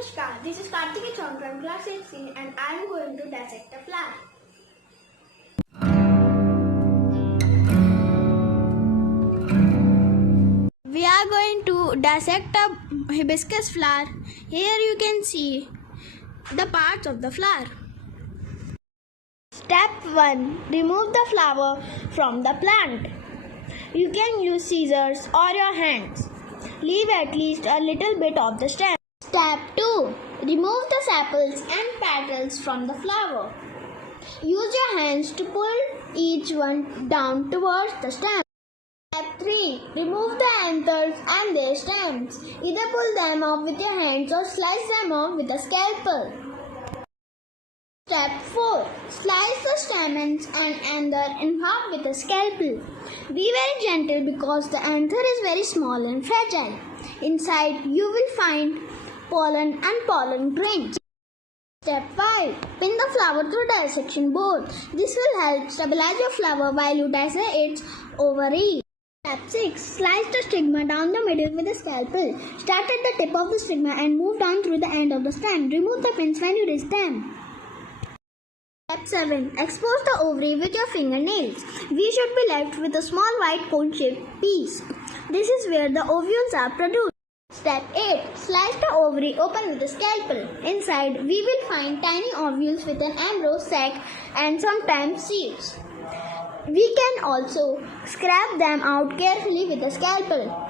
Namaskar, this is Karthikeya from class 8C and I am going to dissect a flower. We are going to dissect a hibiscus flower. Here you can see the parts of the flower. Step 1. Remove the flower from the plant. You can use scissors or your hands. Leave at least a little bit of the stem. Step 2. Remove the sepals and petals from the flower. Use your hands to pull each one down towards the stem. Step 3. Remove the anthers and their stems. Either pull them off with your hands or slice them off with a scalpel. Step 4. Slice the stamens and anther in half with a scalpel. Be very gentle because the anther is very small and fragile. Inside you will find pollen and pollen grains. Step 5. Pin the flower through dissection board. This will help stabilize your flower while you dissect its ovary. Step 6. Slice the stigma down the middle with a scalpel. Start at the tip of the stigma and move down through the end of the stem. Remove the pins when you reach them. Step 7. Expose the ovary with your fingernails. We should be left with a small white cone-shaped piece. This is where the ovules are produced. Step 8. Slice the ovary open with a scalpel. Inside, we will find tiny ovules with an embryo sac and sometimes seeds. We can also scrape them out carefully with a scalpel.